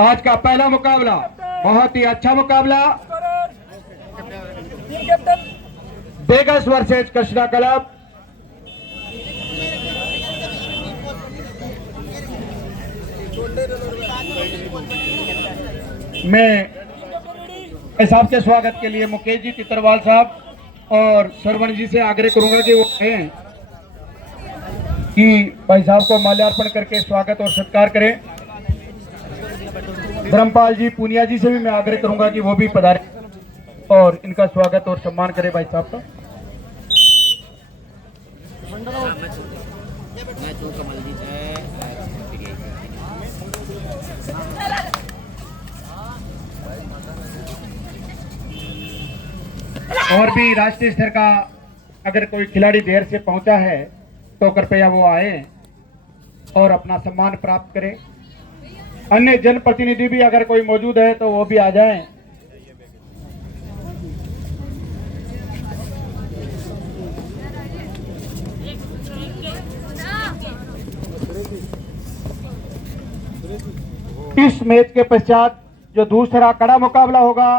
आज का पहला मुकाबला बहुत ही अच्छा मुकाबला, बेगस वर्सेज कचरा क्लब। मैं हिसाब से स्वागत के लिए मुकेश जी तितरवाल साहब और श्रवण जी से आग्रह करूंगा कि वो कहें कि भाई साहब को माल्यार्पण करके स्वागत और सत्कार करें। धर्मपाल जी पूनिया जी से भी मैं आग्रह करूंगा कि वो भी पधारें और इनका स्वागत और सम्मान करें भाई साहब का। और भी राष्ट्रीय स्तर का अगर कोई खिलाड़ी देर से पहुंचा है तो कृपया वो आए और अपना सम्मान प्राप्त करें। अन्य जनप्रतिनिधि भी अगर कोई मौजूद है तो वो भी आ जाएं। इस मैच के पश्चात जो दूसरा कड़ा मुकाबला होगा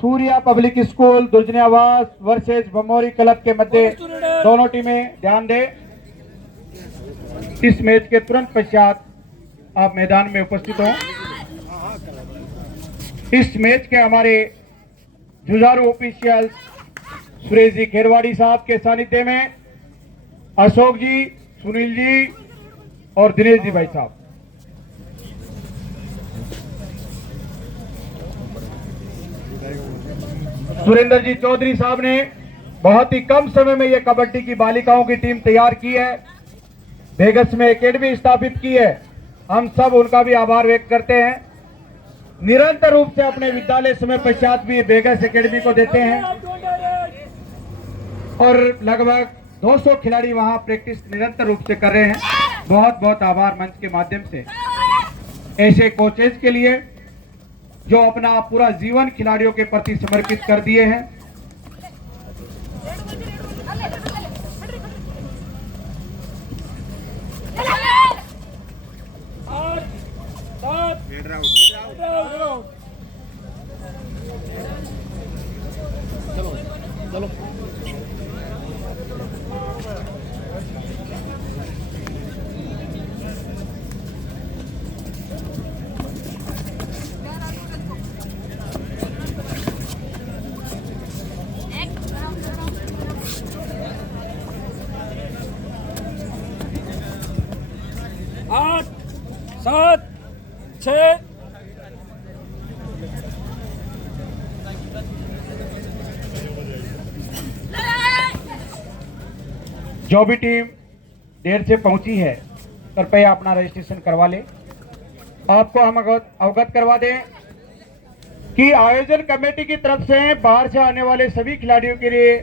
Surya public school Durjaniyawas versus Bhamori club के मध्य दोनों टीमें ध्यान दें। इस मैच के तुरंत पश्चात आप मैदान में उपस्थित हो। इस मैच के हमारे जुझारू ऑफिशियल सुरेश जी खेरवाड़ी साहब के सानिध्य में अशोक जी, सुनील जी और दिनेश जी भाई साहब। सुरेंद्र जी चौधरी साहब ने बहुत ही कम समय में यह कबड्डी की बालिकाओं की टीम तैयार की है, बेगस में एकेडमी स्थापित की है। हम सब उनका भी आभार व्यक्त करते हैं। निरंतर रूप से अपने विद्यालय समय पश्चात भी बेगस एकेडमी को देते हैं और लगभग 200 खिलाड़ी वहां प्रैक्टिस निरंतर रूप से कर रहे हैं। बहुत बहुत आभार मंच के माध्यम से ऐसे कोचेज के लिए जो अपना पूरा जीवन खिलाड़ियों के प्रति समर्पित कर दिए हैं। चलो 8 7 6 जो भी टीम देर से पहुंची है कृपया अपना रजिस्ट्रेशन करवा ले। आपको हम अवगत करवा दें कि आयोजन कमेटी की तरफ से बाहर से आने वाले सभी खिलाड़ियों के लिए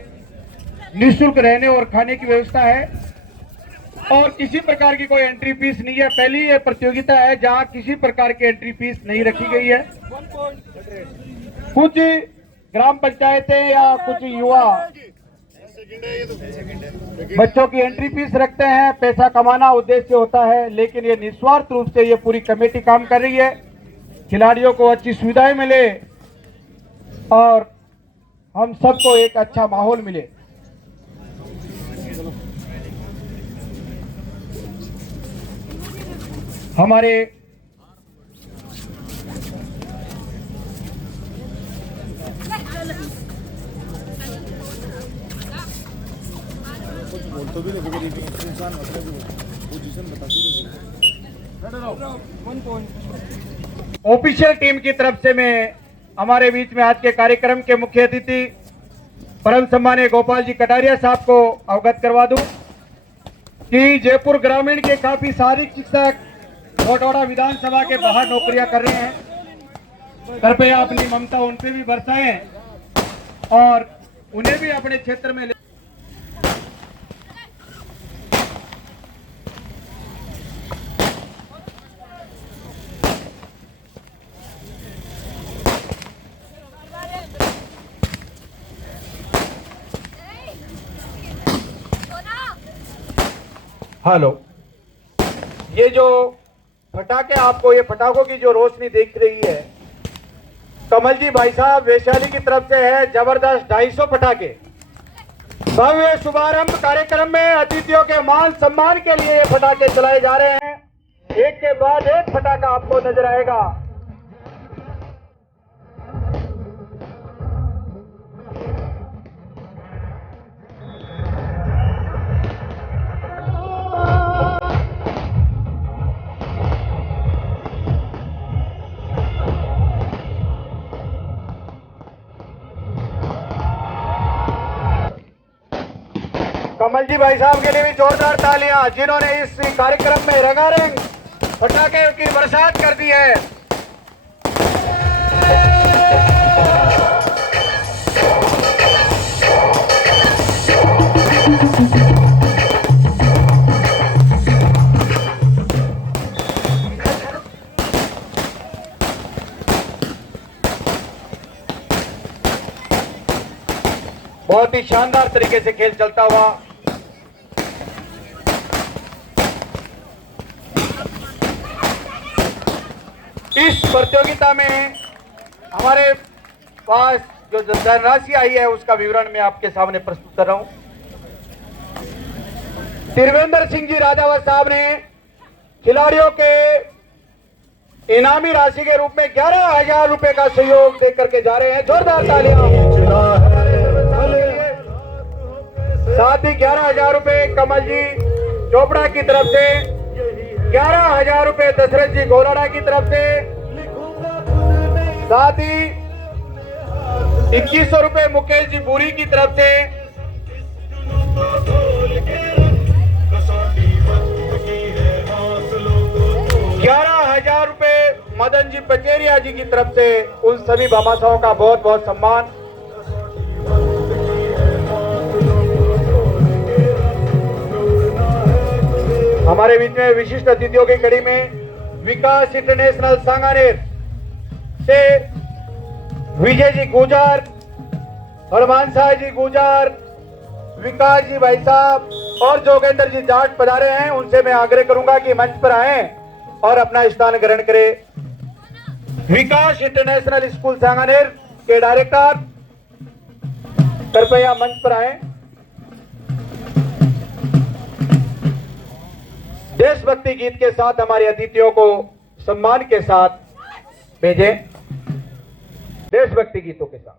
निःशुल्क रहने और खाने की व्यवस्था है और किसी प्रकार की कोई एंट्री फीस नहीं है। पहली ये प्रतियोगिता है जहां किसी प्रकार की एंट्री फीस नहीं रखी गई है। कुछ ग्राम पंचायतें या कुछ युवा बच्चों की एंट्री फीस रखते हैं, पैसा कमाना उद्देश्य होता है, लेकिन ये निस्वार्थ रूप से ये पूरी कमेटी काम कर रही है। खिलाड़ियों को अच्छी सुविधाएं मिले और हम सबको एक अच्छा माहौल मिले। हमारे ऑफिशियल टीम की तरफ से मैं हमारे बीच में आज के कार्यक्रम के मुख्य अतिथि परम सम्मानीय गोपाल जी कटारिया साहब को अवगत करवा दूं कि जयपुर ग्रामीण के काफी शारीरिक शिक्षक कोटवाड़ा विधानसभा के बाहर नौकरियां कर रहे हैं। कृपया अपनी ममता उन पे भी बरसाएं और उन्हें भी अपने क्षेत्र में हेलो, ये जो पटाखे, आपको ये पटाखों की जो रोशनी दिख रही है, कमल जी भाई साहब वैशाली की तरफ से है, जबरदस्त 250 पटाखे। भव्य शुभारंभ कार्यक्रम में अतिथियों के मान सम्मान के लिए ये पटाखे चलाए जा रहे हैं। एक के बाद एक पटाखा आपको नजर आएगा। कमल जी भाई साहब के लिए भी जोरदार तालियां, जिन्होंने इस कार्यक्रम में रंगारंग पटाखे की बरसात कर दी है। बहुत ही शानदार तरीके से खेल चलता हुआ इस प्रतियोगिता में हमारे पास जो धनराशि आई है उसका विवरण मैं आपके सामने प्रस्तुत कर रहा हूं। त्रिवेंद्र सिंह जी राजावत साहब ने खिलाड़ियों के इनामी राशि के रूप में 11,000 रुपए का सहयोग दे करके जा रहे हैं। जोरदार तालियां। साथ ही 11,000 रुपए कमल जी चोपड़ा की तरफ से, 11,000 रुपए दशरथ जी गोलाडा की तरफ से, साथ ही 2100 रुपए मुकेश जी बुरी की तरफ से, 11,000 रुपए मदन जी पचेरिया जी की तरफ से। उन सभी भामाशाहों का बहुत बहुत सम्मान। हमारे बीच में विशिष्ट अतिथियों की कड़ी में विकास इंटरनेशनल सांगानेर से विजय जी गुजर, हनुमान साह जी गुजर, विकास जी भाई साहब और जोगेंद्र जी जाट पधारे हैं। उनसे मैं आग्रह करूंगा कि मंच पर आए और अपना स्थान ग्रहण करें। विकास इंटरनेशनल स्कूल सांगानेर के डायरेक्टर कृपया मंच पर आए। देशभक्ति गीत के साथ हमारे अतिथियों को सम्मान के साथ भेजें। देशभक्ति गीतों के साथ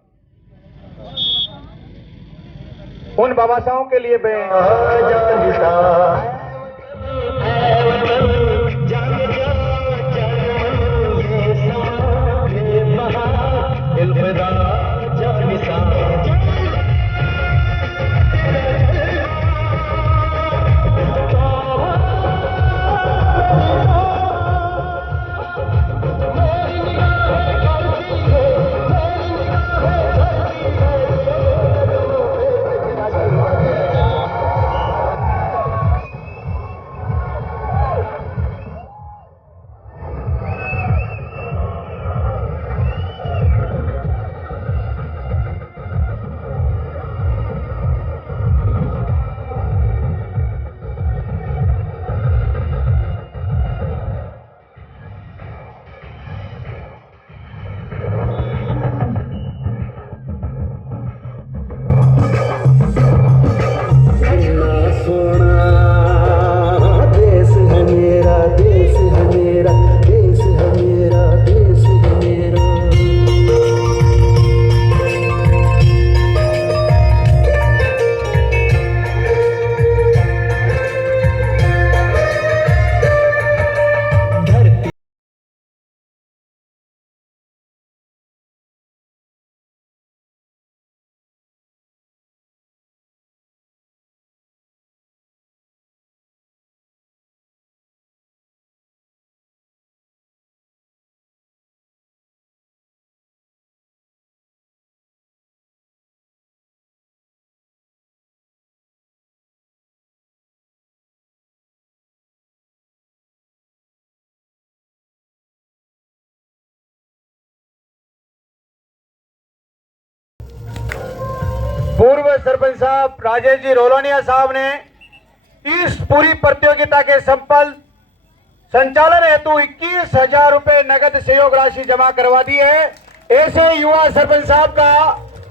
उन बाबासाहों के लिए मैं पूर्व सरपंच साहब राजेश जी रोलोनिया साहब ने इस पूरी प्रतियोगिता के संचालन हेतु 21,000 रुपए नगद सहयोग राशि जमा करवा दी है। ऐसे युवा सरपंच साहब का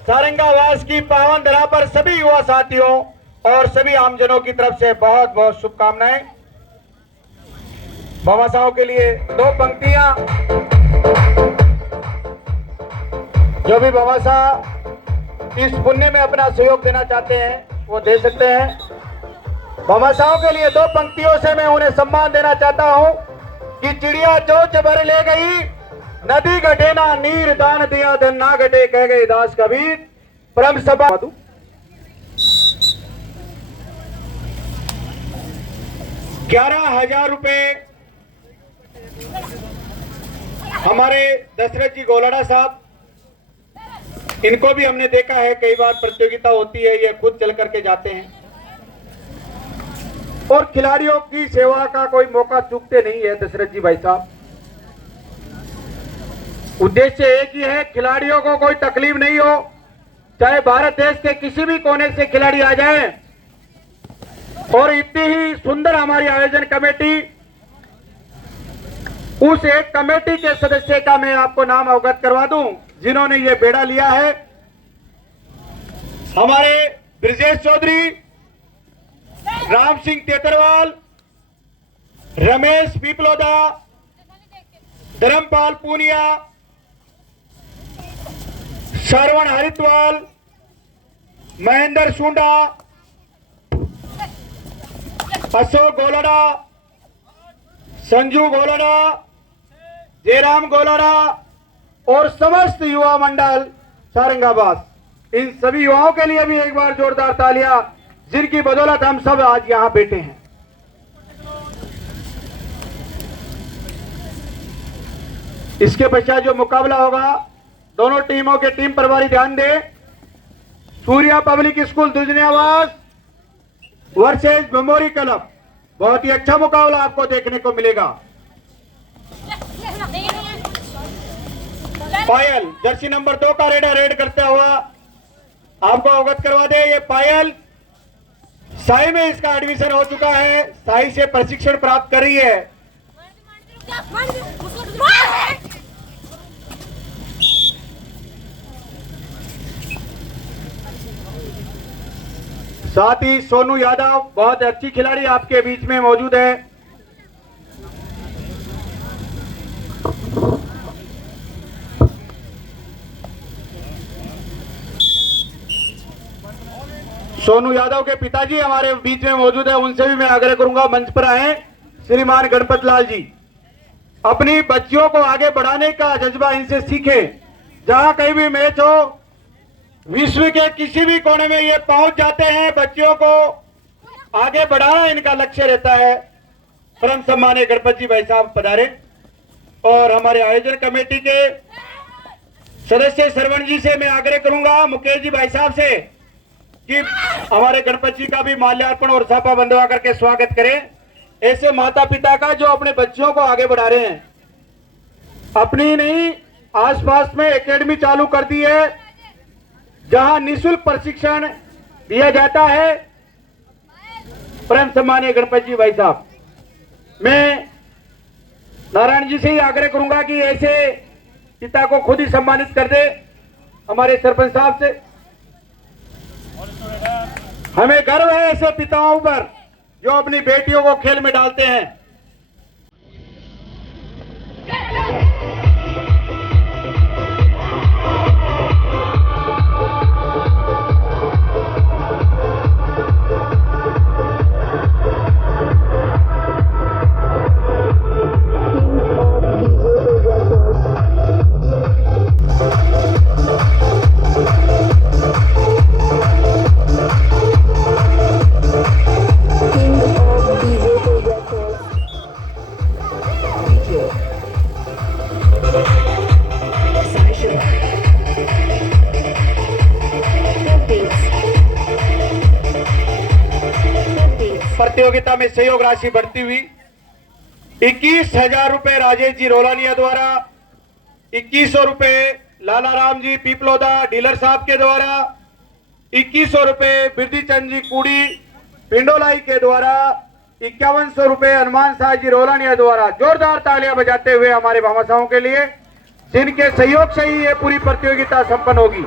सारंगावास की पावन धरा पर सभी युवा साथियों और सभी आमजनों की तरफ से बहुत बहुत शुभकामनाएं। भामाशाहों के लिए 2 पंक्तियां। जो भी भामाशाह इस पुण्य में अपना सहयोग देना चाहते हैं वो दे सकते हैं। भामाशाहों के लिए 2 पंक्तियों से मैं उन्हें सम्मान देना चाहता हूं कि चिड़िया चोंच भर ले गई, नदी घटे ना नीर, दान दिया धन ना घटे, कह गए दास कबीर। परम सभा 11,000 रुपए हमारे दशरथ जी गोलाडा साहब, इनको भी हमने देखा है कई बार प्रतियोगिता होती है, ये खुद चल करके जाते हैं और खिलाड़ियों की सेवा का कोई मौका चूकते नहीं है दशरथ जी भाई साहब। उद्देश्य एक ही है, खिलाड़ियों को कोई तकलीफ नहीं हो, चाहे भारत देश के किसी भी कोने से खिलाड़ी आ जाए। और इतनी ही सुंदर हमारी आयोजन कमेटी, उस एक कमेटी के सदस्य का मैं आपको नाम अवगत करवा दूं जिन्होंने ये बेड़ा लिया है। हमारे ब्रजेश चौधरी, राम सिंह तेतरवाल, रमेश पीपलोदा, धर्मपाल पूनिया, श्रवण हरिद्वाल, महेंद्र सुंडा, अशोक गोलाडा, संजू गोलाडा, जयराम गोलाडा और समस्त युवा मंडल सारंगाबाद, इन सभी युवाओं के लिए भी एक बार जोरदार तालियां, जिनकी बदौलत हम सब आज यहां बैठे हैं। इसके पश्चात जो मुकाबला होगा, दोनों टीमों के टीम प्रभारी ध्यान दें। Surya public school Dujaniyawas versus मेमोरी क्लब, बहुत ही अच्छा मुकाबला आपको देखने को मिलेगा। पायल जर्सी नंबर 2 का रेड करता हुआ आपको अवगत करवा दे। ये पायल साई में इसका एडमिशन हो चुका है, साई से प्रशिक्षण प्राप्त कर रही है। साथ ही सोनू यादव, बहुत अच्छी खिलाड़ी आपके बीच में मौजूद है। सोनू यादव के पिताजी हमारे बीच में मौजूद है, उनसे भी मैं आग्रह करूंगा मंच पर आए। श्रीमान गणपत लाल जी, अपनी बच्चियों को आगे बढ़ाने का जज्बा इनसे सीखे। जहां कहीं भी मैच हो, विश्व के किसी भी कोने में ये पहुंच जाते हैं, बच्चियों को आगे बढ़ाना इनका लक्ष्य रहता है। परम सम्मानीय गणपत जी भाई साहब पधारे और हमारे आयोजन कमेटी के सदस्य श्रवण जी से मैं आग्रह करूंगा, मुकेश जी भाई साहब से, कि हमारे गणपत जी का भी माल्यार्पण और छापा बंधवा करके स्वागत करें। ऐसे माता पिता का जो अपने बच्चों को आगे बढ़ा रहे हैं, अपनी नहीं आसपास में एकेडमी चालू कर दी है जहां निःशुल्क प्रशिक्षण दिया जाता है। परम सम्मानीय गणपत जी भाई साहब, मैं नारायण जी से ही आग्रह करूंगा कि ऐसे पिता को खुद ही सम्मानित कर दे हमारे सरपंच साहब से। हमें गर्व है ऐसे पिताओं पर जो अपनी बेटियों को खेल में डालते हैं। प्रतियोगिता में सहयोग राशि बढ़ती हुई 21,000 रुपए राजेश जी रोलानिया द्वारा, 2100 रुपए लाला राम जी पीपलोदा डीलर साहब के द्वारा, 2100 रुपए बिरदी चंद जी कूड़ी पिंडोलाई के द्वारा, 5100 रुपए हनुमान शाह जी रोलानिया द्वारा जोरदार तालियां बजाते हुए हमारे भामाशाहों के लिए, जिनके सहयोग से ही ये पूरी प्रतियोगिता संपन्न होगी।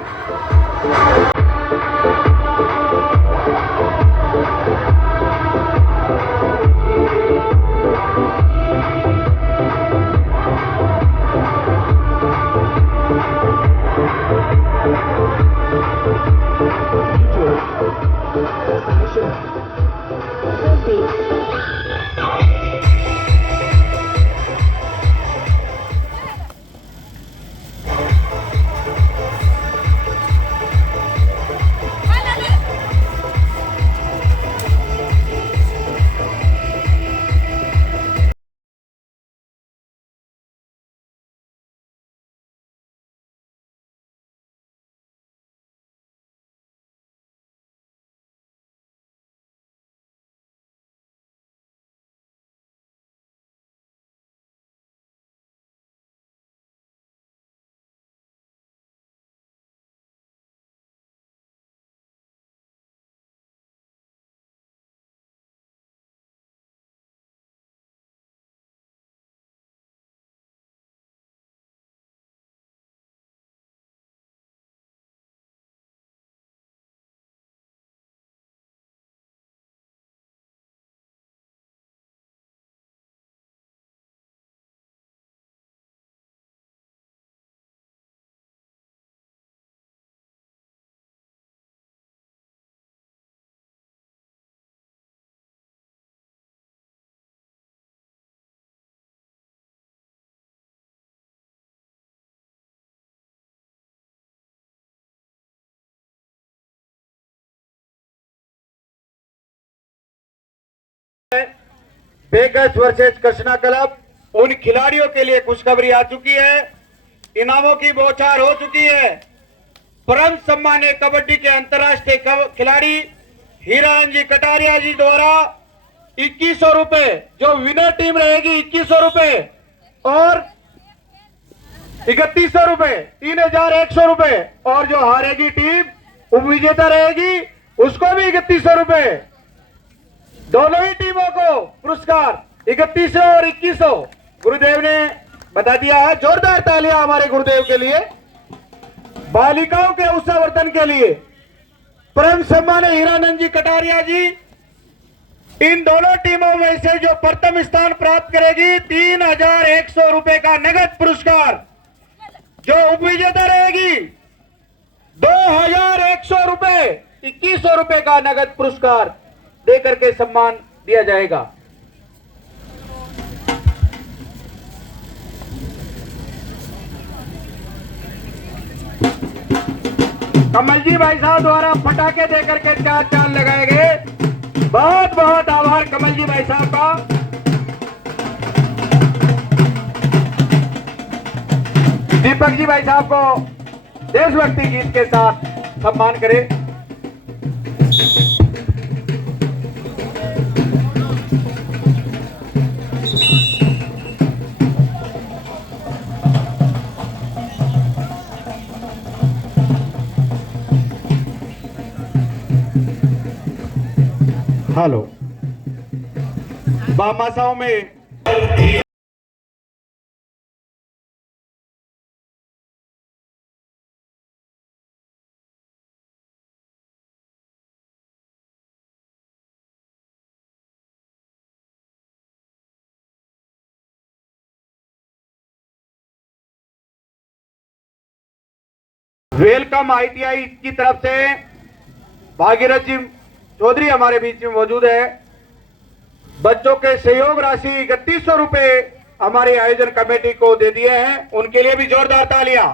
बेगस वर्सेस कृष्णा क्लब, उन खिलाड़ियों के लिए खुशखबरी आ चुकी है। इनामों की बौछार हो चुकी है। परम सम्मानित कबड्डी के अंतर्राष्ट्रीय खिलाड़ी हीरानंद जी कटारिया जी द्वारा 2100 रुपए, जो विनर टीम रहेगी 2100 रुपए और 3100 रुपए, 3100 रुपए, और जो हारेगी टीम उपविजेता रहेगी उसको भी 3100 रुपए। दोनों ही टीमों को पुरस्कार 3100 और 2100 गुरुदेव ने बता दिया है। जोरदार तालियां हमारे गुरुदेव के लिए। बालिकाओं के उत्साहवर्धन के लिए परम सम्मानित हीरानंद जी कटारिया जी, इन दोनों टीमों में से जो प्रथम स्थान प्राप्त करेगी 3100 रुपए का नगद पुरस्कार, जो उपविजेता रहेगी 2100 रुपए, 2100 रुपए का नगद पुरस्कार देकर के सम्मान दिया जाएगा। कमल जी भाई साहब द्वारा पटाखे देकर के 4 चांद लगाए गए। बहुत बहुत आभार कमल जी भाई साहब का। दीपक जी भाई साहब को देशभक्ति गीत के साथ सम्मान करें। हेलो, भामाशाहों में वेलकम आईटीआई की तरफ से भागीरथ जी चौधरी हमारे बीच में मौजूद है। बच्चों के सहयोग राशि 3100 रुपए हमारी आयोजन कमेटी को दे दिए हैं, उनके लिए भी जोरदार तालियां।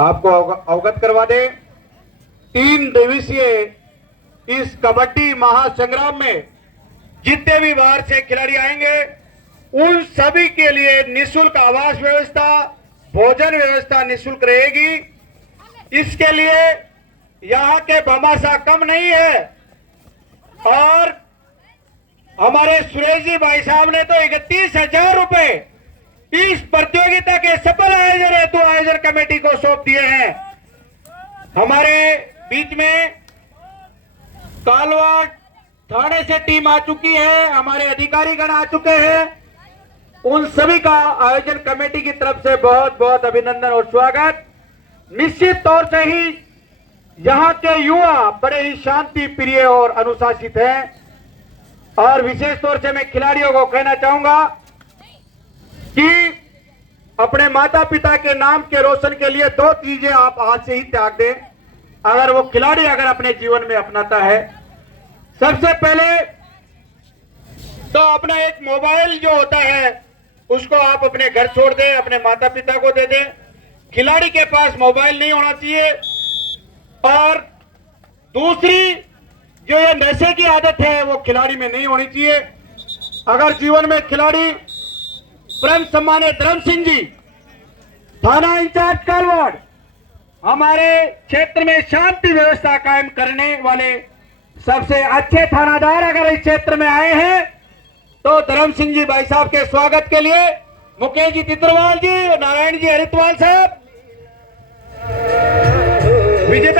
आपको अवगत करवा दें, 3 दिवसीय इस कबड्डी महासंग्राम में जितने भी बाहर से खिलाड़ी आएंगे उन सभी के लिए निःशुल्क आवास व्यवस्था, भोजन व्यवस्था निःशुल्क रहेगी। इसके लिए यहाँ के भामाशाह कम नहीं है। और हमारे सुरेश जी भाई साहब ने तो 31,000 रुपए इस प्रतियोगिता के सफल आयोजन हेतु आयोजन कमेटी को सौंप दिए हैं। हमारे बीच में कालवा थाने से टीम आ चुकी है, हमारे अधिकारीगण आ चुके हैं। उन सभी का आयोजन कमेटी की तरफ से बहुत बहुत अभिनंदन और स्वागत। निश्चित तौर से ही यहाँ के युवा बड़े ही शांति प्रिय और अनुशासित हैं। और विशेष तौर से मैं खिलाड़ियों को कहना चाहूंगा कि अपने माता पिता के नाम के रोशन के लिए 2 चीजें आप आज से ही त्याग दें, अगर वो खिलाड़ी अगर अपने जीवन में अपनाता है। सबसे पहले तो अपना एक मोबाइल जो होता है उसको आप अपने घर छोड़ दें, अपने माता पिता को दे दें। खिलाड़ी के पास मोबाइल नहीं होना चाहिए। और दूसरी जो ये नशे की आदत है वो खिलाड़ी में नहीं होनी चाहिए। अगर जीवन में खिलाड़ी परम सम्मानित धर्म सिंह जी, थाना इंचार्ज कालवाड़, हमारे क्षेत्र में शांति व्यवस्था कायम करने वाले सबसे अच्छे थानादार अगर इस क्षेत्र में आए हैं तो धर्म सिंह जी भाई साहब के स्वागत के लिए मुकेश जी तित्रवाल जी, नारायण जी हरितवाल साहब, विजेता